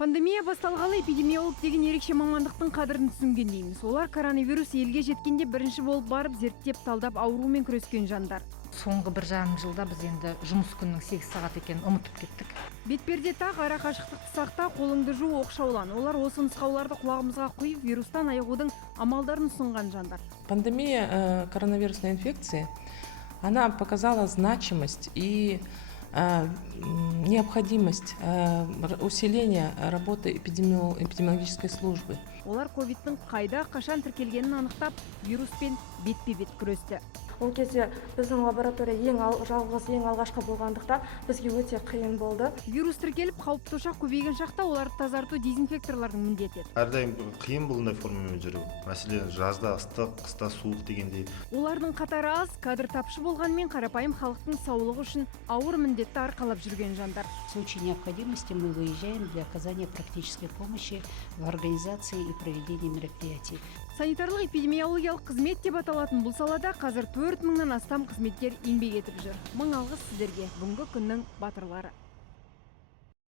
Пандемия басталғалы эпидемиолог деген ерекше мамандықтың қадірін түсінген дейміз. Олар коронавирус елге жеткенде бірінші болып барып зерттеп талдап аурумен күрескен жандар. Соңғы 1,5 жылда біз енді жұмыс күннің 8 сағат екенін ұмытып кеттік. Бетперде тақ, ара қашықтықты сақта, қолыңды жу, оқшаулан. Олар осы нұсқауларды құлағымызға құйып, вирустан айығудың амалдарын ұсынған жандар. Пандемия коронавирусной инфекции, она показала значимость и необходимость усиления работы эпидемиологической службы. Олар ковидтің қайда, қашан тіркелгенін анықтап, вируспен бетпе-бет күресті. Ол кезде біздің лаборатория ең алғашқы болғандықтан бізге өте қиын болды. Вирус тіркеліп, қауіпті ошақ көбейген шақта оларды тазарту дезинфекторлардың міндеті. Әрдайым қиын бұлындай формамен жүру. Мәселен, жазда ыстық, қыста суық дегендей. Олардың қатары аз, кадр тапшы болғанмен қарапайым халықтың саулығы үшін ауыр міндетті арқалап жүрген жандар. В случае необходимости мы выезжаем для оказания практической помощи в организации и проведении мероприятий. Санитарлық эпидемиологиялық қызмет деп аталатын бұл салада қазір 4 мыңнан астам қызметкер еңбек етіп жүр. Мың алғыс сіздерге, бүгінгі күннің батырлары.